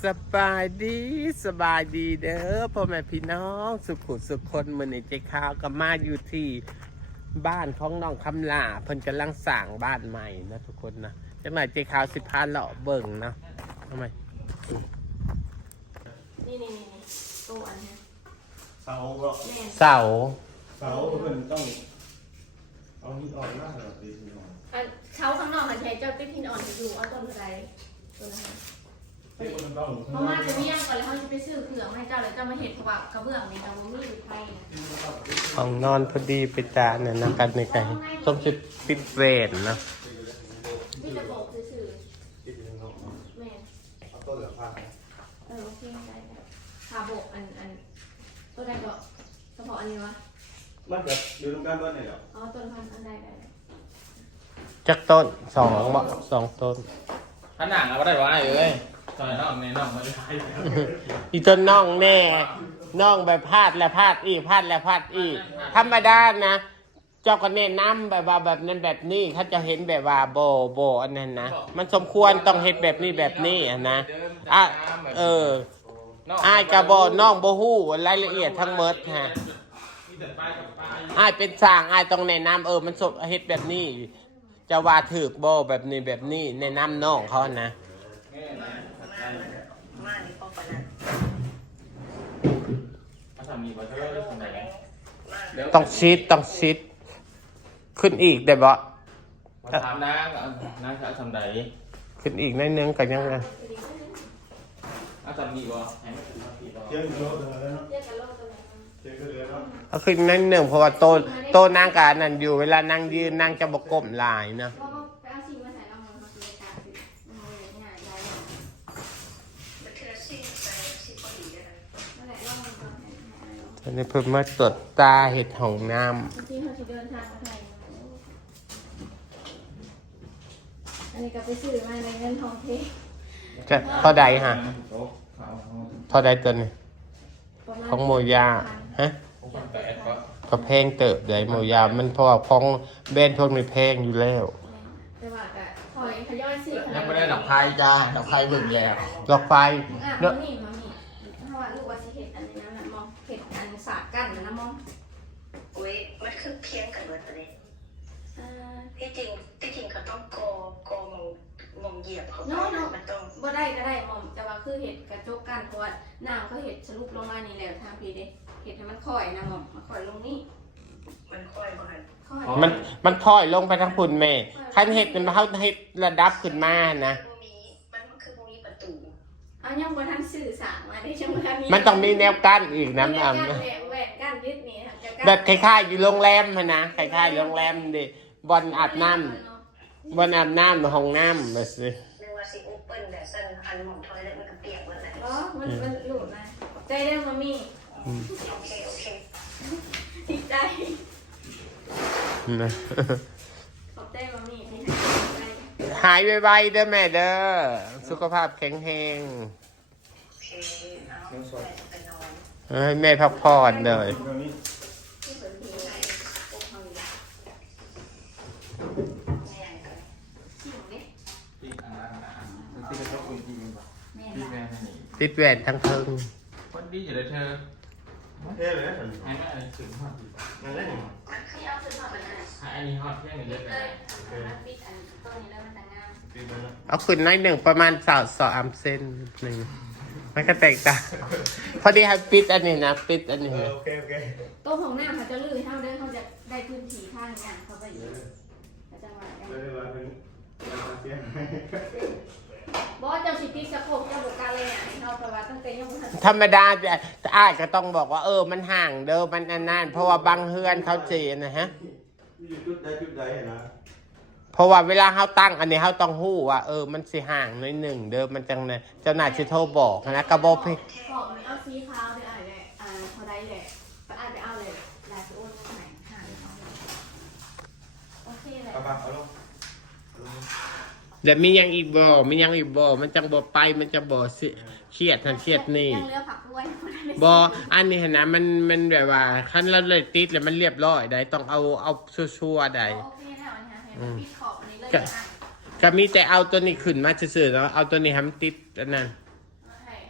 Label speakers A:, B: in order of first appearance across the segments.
A: สบายดีสบายดีเด้อพ่อแม่พี่น้องสุขุสุขคนมื้อนี้เจ๊ข้าวก็มาอยู่ที่บ้านของน้องคำลาเพิ่นกำลังสร้างบ้านใหม่นะทุกคนนะจังไหนเจ๊ข้าวสิพาเลาะเบิ่งนะทำไม
B: นี่ตัวอันนี้
C: เสาก็
A: เสา
C: เสาเพิ่นต้องเอาหินอ่อนมากเหรอตีหินอ่อน
B: อันเช้าข้างนอกค่ะใช้เจ้าติ๊กหินอ่อนอยู่เอาต้นอะไรตัวนั้นเพราะว่าจะเมี่ยงก่อนแล้วเขาจะไปซื้อเผือกให้เจ้าเลยเจ้ามาเห็นเพราะว่ากระเบื้องในเราไม่มีไฟ
A: ห้องนอนพอดีไปจานเนี่ยนะกันในไก่ต้องจะปิดเวรนะ
B: พี่จะบอกซื้อแม่
C: เอาต้นเหลือผ้า
B: โอเคได้ขาบกอันตัวใดก็เฉพาะอันนี้วะ
C: มันแบบอยู่ตรงกลางต้นไหนหรอ
B: อ๋อต้นพันธุ์อันใด
A: จักต้นสองต้น
D: ผนังเอาได้ว่าอยู่เลยตอนน้องในน้องไม่ได้
A: อีต้นน่องแน่น่องแบบพลาดแล้วพลาดอีกพลาดแล้วพลาดอีกธรรมดานะเจ้าก็แนะนำแบบว่าแบบนั้นแบบนี้เขาจะเห็นแบบว่าโบอันนั้นนะมันสมควรต้องเห็นแบบนี้แบบนี้นะอ้ายกะบ่น้องบ่ฮู้รายละเอียดทั้งหมดฮะอ้ายเป็นสร้างอ้ายต้องแนะนำมันสมเฮ็ดแบบนี้จะว่าถูกบ่แบบนี้แนะนำน้องเขานะต้องชิดขึ้นอีกได้บ่
D: ถามนางจะทำได
A: ขึ้นอีกนิดนึงก็ยังไง
D: ทำดีบ่
C: เที่ยงโลดเลยเนาะเที่ยงก็เลยเนาะ
A: เอาขึ้นนิดนึงเพราะว่าโตนางกานั่นอยู่เวลานางยืนนางจะบ่ก้มหลายนะอันนี้เพิ่มมาตรวจตาเห็ดของน้
B: ำที่เขาจะเดินทางมาไทยอันนี้ก็ไปซื้อมาในเงินทองเท
A: จะเท่าใดฮะเท่าใดตัวนี้ของโมยาฮะก็แพงเติบเลยโมยามันเพราะว่าของแบรนด์พวกนี้แพงอยู่แล้ว
B: แต่ว่าก็คอยทยอยซื้อ
D: ยังไม่ได้ดอกไฟจ้าดอกไฟเบิ่งแล้ว
A: ดอกไฟ
B: เนาะนี่ถ้าว่าลูกว่าสิเห็ดอันนี้นะมองเห็ดอันสากั้นนะมอง
E: เว้ยมันคือเพียงกันหมดเลยที่จริงเขาต้องโกมงเหยียบเขามันต้อง
B: บ่ได้ก็ได้มอมแต่ว่าคือเห็ดกระจกกันเพราะว่าน้ำเขาเห็ดสรุปลงมานี่แหละทางพีเด้เห็ดให้มันค่อยนะมอมมันค่อยลงนี่
E: มันค่อย
A: มันค่อยลงไปทั้งพุ่นแม่คันเห็ดมันเขาเห็ดระดับขึ้นมานะ
E: มันคือตรงนี้ประตู
B: ยังบ่ทันสื่อสารมาได้จังว่า
A: มันต้องมีแนวกั้นอีกนะ
B: แหวกกั้นยึดนี่
A: แบบคล้ายๆอยู่โรงแรมนะคล้ายๆโรงแรมดิบอลอาบน้ำห้องน้ำแบบ
E: สิเรียกว่าสิโอเปิ้ลแต่สั่นอันหมอนทอยแล้วมันก็เปียกหมดเลย
B: มันหลุดนะใจได้มามี
E: โอเค
B: ดีใจขอบใจมามี
A: หายไวๆเด้อแม่เด้อสุขภาพแข็งแรงให้แม่พักผ่อนเลยติดแหวนทั้งเทิง
D: คนดีอยู่เลยเธอ
C: เท่เลย
D: ให้แม่อะไรถึงฮอด
C: นั่นแหละ
D: อันนี้ฮอดเที่ยงเลย
A: เอาขึ้นน้อยหนึ่งประมาณ2-3 เซนหนึ่งมันก็แตกต่างพอดีครับปิดอันนี้นะปิดอันนี้
C: โอเค
B: โต๊ะของหน้าเขาจะลื้อเท่าเดิมเขาจะได้พื้นที่ข้างอย่างเขาไปอยู่จังหวะบอสเจ้าสิทธิสะโพกเจ้าบุกการเลยเราประวัติตั้งแต่ยังไม่
A: ธรรมดาอ้ายก็ต้องบอกว่ามันห่างเดิมมันนานเพราะว่าบางเฮือนเขาเจนะฮะ
C: จุดใดนะ
A: เพราะว่าเวลาเขาตั้งอันนี้เขาต้องหู้ว่ามันสิห่างนิดหนึ่งเดิมมันจังเลยเจ้าหน้าที่โทรบอกนะกระบอกพี่
B: บอกเอาสีขาวเลยเขาได้เลยไปเอาเลยลายโอนไหนห่างโอเคเลย
C: เอาลง
A: แล้วมียังอีกบ่มันจังบ่ไปมันจะบ่สิเครียดนี่
B: ยังเหลือผักด้วย
A: บ่อันนี้นะมันแบบว่าคันเราเลยติดแล้วมันเรียบร้อยได้ต้องเอาชัวร์ได้
B: โอเคแล้วนะปิดขอบอันนี้เลย
A: ก็มีแต่เอาตัวนี้ขึ้นมาซื่อๆเนาะเอาตัวนี้ให้มันติดอันนั้น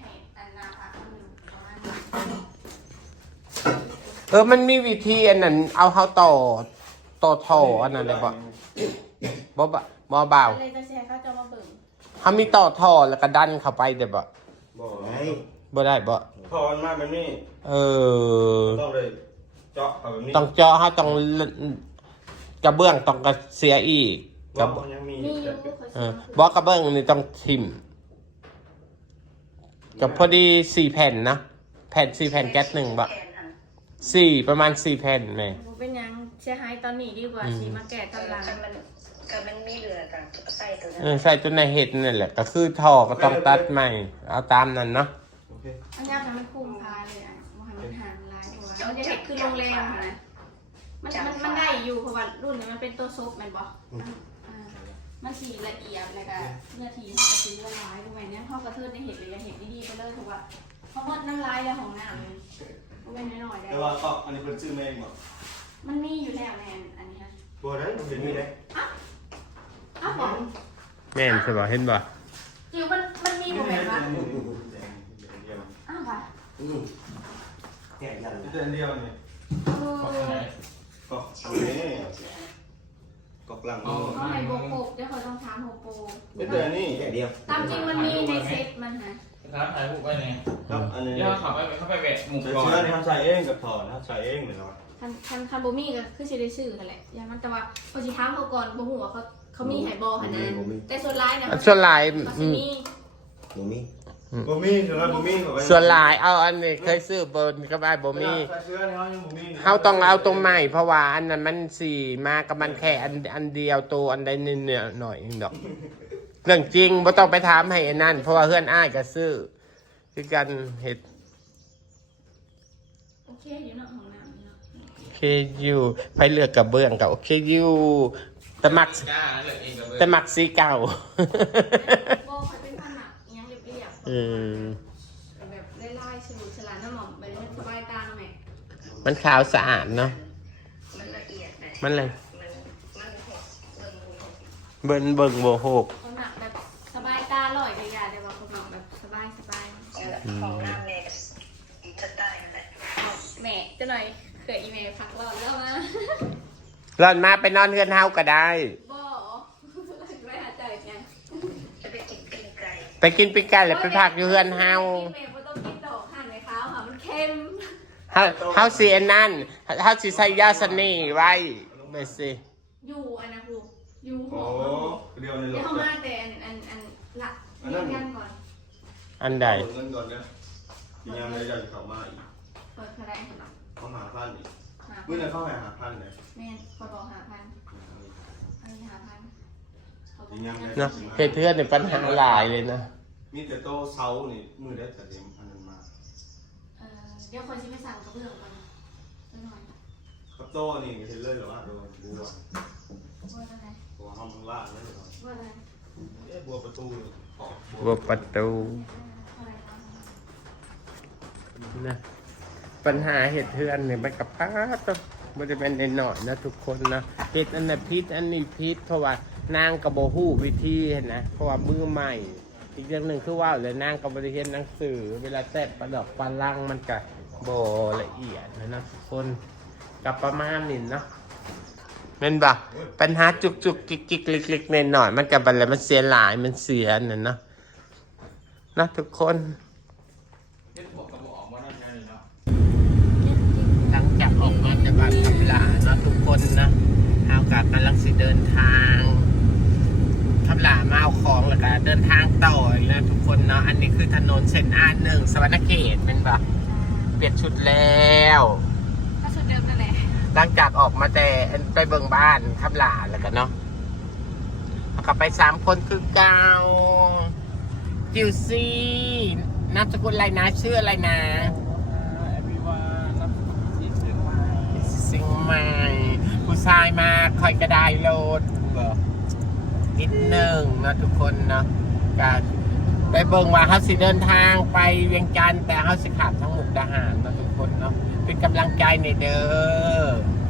A: มันมีวิธีอันนั้นเอาเขาต่อท่ออันนั้นได้บ่บ่เบา
B: เลยจะแชร์เขาจะมาเบิ่ง
A: เขามีต่อท่อแล้วก็ดันเข้าไปได้บ่
C: บ่ไง
A: บ่ได้บ่
C: พอมันมาแบบนี้ ต้องเลยเจาะเอาแบบนี้
A: ต้องเจาะเขาต้องกระเบื้องต้องกระเสียอีก
C: บ่มันยังมี
B: มีอยู่
A: บอกกระเบื้องนี่ต้องทิ่มกับพอดี4แผ่นนะแผ่น4แผ่นแก๊ส1บ่4ประมาณ4แผ่นแม่
B: เป็นยังเชียร์ไฮตอนนี้ดีกว่าสีมาแก่ตำรา
E: มันมีเหลือกับใส่ตัวนั้น
A: ใส่ตัวในเห็ดนั่นแหละก็คือท่อก็ต้องตัดใหม่เอาตามนั้นเนาะ
C: โอเค
B: อันนี้มันคุ้มค่าเลยอ่ะมันหารร้ายกว่ามันจะเห็ดคือโรงแรมนะมันได้อยู่เพราะว่ารุ่นนี้มันเป็นตัวซุปแมันบอกมันสีละเอียดเลยก็เนื้อทีมันจะสีละลายด้วยเนี่ยเขากระเทิดในเห็ดเลยเห็ดดีๆไปเลยเพราะว่าเขาหมดน้ำลายเลยของน้ำเลยเป็นน้อยๆได้
C: แต่ว่าก็อันนี้เป็นชื่อแม่งบ่
B: มันมีอยู่แล้วแน่อันนี้ค่ะ
C: ตัวนั้นเห็นมีได้
B: อ้าวบอก
A: แม่นใช่ป่ะเห็นป่ะ
B: จิ๋วมันมีโมเมนต์ปะ
C: เดียว
B: อ้าวค่ะ
C: แก่ยันเดือนเดียวนี่
D: ของไหน
C: ก็อันนี้กอกหลัง
B: เขาให้โบกบเดี๋ยวเขาต้องถามโฮโป
C: เดือนนี้แก่เดียว
B: ตามจริงมันมีในเซ็ตมันฮะ
D: ครับถ่ายรูปไว้เนี่ย
C: ครับอันนี้
D: เดี๋ยวเขาไปแวะหมู่
C: ใส่
D: ก่อน
C: เชื้อนี่ครับใส่เองกับถอนครับใส่เองเลยเนาะ
B: คันโบมี่ก็คือสิได้ชื่อกันแหละอย่างนั้นแต่ว่าพอสิถามเขาก่อนโบหัวเขามีไห่บอหันนะแต่ส่วนร้ายนะ
A: ส่วนหลาย
B: เขาสิมี
C: บ่มีบ่มีถึงแล้วบ่มี
A: ส่วนหลายเอาอันนี้เคยซื้อเบิร์นก็ได้บ่มี
C: ใส่เชื้อนี่เขายังบ่มี
A: เขาต้องเอาตรงใหม่เพราะว่าอันนั้นมันสี่มากับมันแค่อันเดียวตัวอันใดนิดหน่อยนึงดอกเรื่องจริงบ่ต้องไปถามให้อันนั้นเพราะว่าเพื่อนอ้ายก็ซื้อคือกันเห็ด
B: โอเคอยู่เนาะของน้ำเนาะ
A: โอเคอยู่ไปเลือกกับเบื้องกับโอเคอยู่แต่มัก
D: กล้าเลือกเองกับเบอร์
A: แต่มักสีเก่า
B: โบเขาเป็นผนังยังเรียบๆแบบไล่ๆฉลุฉลาดน้ำหมอมไปเลยสบายตาหน่อย
A: มันขาวสะอาดเนาะ
E: มันละเอียดนะ
A: มันเลย
E: มันเบิ่ง
A: เบิ่งโบโหก
B: คนหนักแบบสบายตาลอยเลยอะแต่ว่าคนหนักแบบสบาย
E: ของน้ำเนี่ยจะตายกันแหละ
B: แม่จะหน่อยเกิดอีเมลพักรอดแล้วนะ
A: ร่อนมาไปนอนเฮือนเฮาก็ได้
B: บ่ไม่หาใจเนี่ย
E: จะไปกินปิ้งไก่
A: ไปกินปิ้งไก่แล้วไปพักอยู่เฮือนเฮา
B: แม่ไม่ต้องกินดอกหั่นในข้าวค่ะมันเค็ม
A: เฮาสิอันนั้นเฮาสิใส่ยาสนีไว้ไปสิ
B: อยู่อันนะครูอยู่ห
C: โอ้
B: อ
C: เดียวในร
B: เดี๋ยว
C: ถ
B: เข้ามาแต่อันละเรียนกันก่อน
A: อันใด
C: เงินก่อนนะทีนี้เลยอยากจะเข้ามาอีก
B: เปิดอะไรหรอ
C: เขาหาพันอีก
B: หา
C: เมื่อไหร่เข้าหาพันเลย
B: แม่พอบอกหาพันอันนี้หาพัน
C: ทีนี้เลย
A: เนาะเฮ็ดเทือนนี่ปัญหาหลายเลยนะ
C: มีแต่โตเซานี่มือได้แต่เดียวอันนั้นมา
B: เดี๋ยวคอยชิไปสั่งกระเบื้องก่อนหน่อย
C: กับโตนี่เห็นเลยหรอว่าโดนบัว
B: ว่าอะไร
C: บัวห้องข้างล่างเลยเหรอ
B: ว่าอะไร
C: บัวประตูออก
A: บัวประตูนะปัญหาเฮ็ดเทือนนี่มันกับป้าต้องบ่ได้เป็นน้อยๆนะทุกคนนะเฮ็ดอันนั้นพิษอันนี้พิษเพราะว่านางก็บ่ฮู้วิธีเห็นนะเพราะว่ามือใหม่อีกอย่างหนึ่งคือว่าเลยนางก็บ่ได้เรียนหนังสือเวลาแตะประดอกปลาลังมันก็บ่ละเอียดนะทุกคนกับประมาณนี้เนาะแม่นบ่ปัญหาจุกๆจิกๆเล็กๆน้อยๆมันก็บัดแล้วมันเสียหลายมันเสียนั่นเนาะนะทุกคน
D: เฮ็ดบอกกับบอกว่านั่นนี่เนาะ
A: หลังจากออกมาจากบ้านคำลาเนาะทุกคนนะเอากากำลังสิเดินทางคำลามาเอาของแล้วก็เดินทางต่ออีกแล้วทุกคนเนาะอันนี้คือถนนเส้นA1สวรรณเขตเป็นปะเปลี่ยนชุดแล้ว
B: ก็ชุดเดิมนั่นแหละ
A: หลังจากออกมาแต่ไปเบิ่งบ้านคำลาแล้วกันเนาะเอากลับไป3 คนคือเก่าจิวซี่นามสกุลอะไรนะชื่ออะไรนะ สิ่งใหม่ผู้ชายมาคอยกระไดโลดนิดหนึ่งนะทุกคนเนาะการไปเบิ่งว่าเขาสิเดินทางไปเวียงจันทร์แต่เขาสิขับทั้งมุกดาหารนะทุกคนเนาะเป็นกำลังใจในเด้อ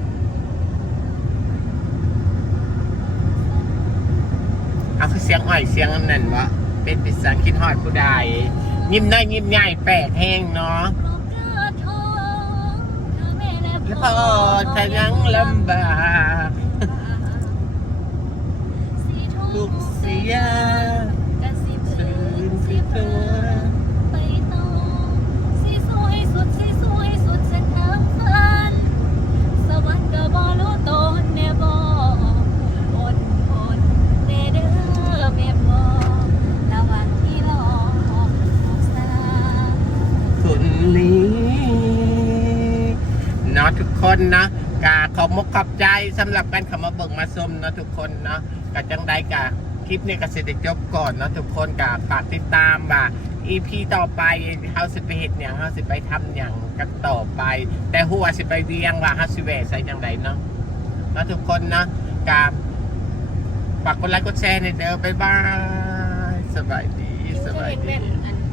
A: เอาคือเสียงอ่อยเสียงอันนั้นวะเป็นปิศาจคิดฮอดผู้ใดยิ้มน้อยยิ้มใหญ่แปลกแห้งเนาะ
B: ลูกเรือทองเธอแม่และ
A: แล้วพอจะยังลำบากทุกเสียสื่นคือตัว
F: ไปต่อสิสู้ให้สุดสิสู้ให้สุดเส้นทางฝันสวรรค์ก็บ่รู้ตนแน่บ่อดทนแน่เด้อแม่พ่อระหว่างที่รอบอกสา
A: สุดนี้เนาะทุกคนเนาะกาขอบมกขอบใจสำหรับการเข้ามาเบิ่งมาชมเนาะทุกคนเนาะกาจังใดกาคลิปนี้ก็เสร็จจบก่อนเนาะทุกคนกาฝากติดตามว่า EP ต่อไปเฮาสิไปเฮ็ดหยังเฮาสิไปทำหยังกันต่อไป แต่หัวสิไปเวียงว่าเฮาสิแวะใส่จังใดเนาะแล้วทุกคนเนาะกาฝากกดไลค์กดแชร์ในเด้อบ๊ายบายสบายดี
B: คิว
A: ส
B: ก็
A: บาย
B: เห็น
A: ดี
B: แว่นอัน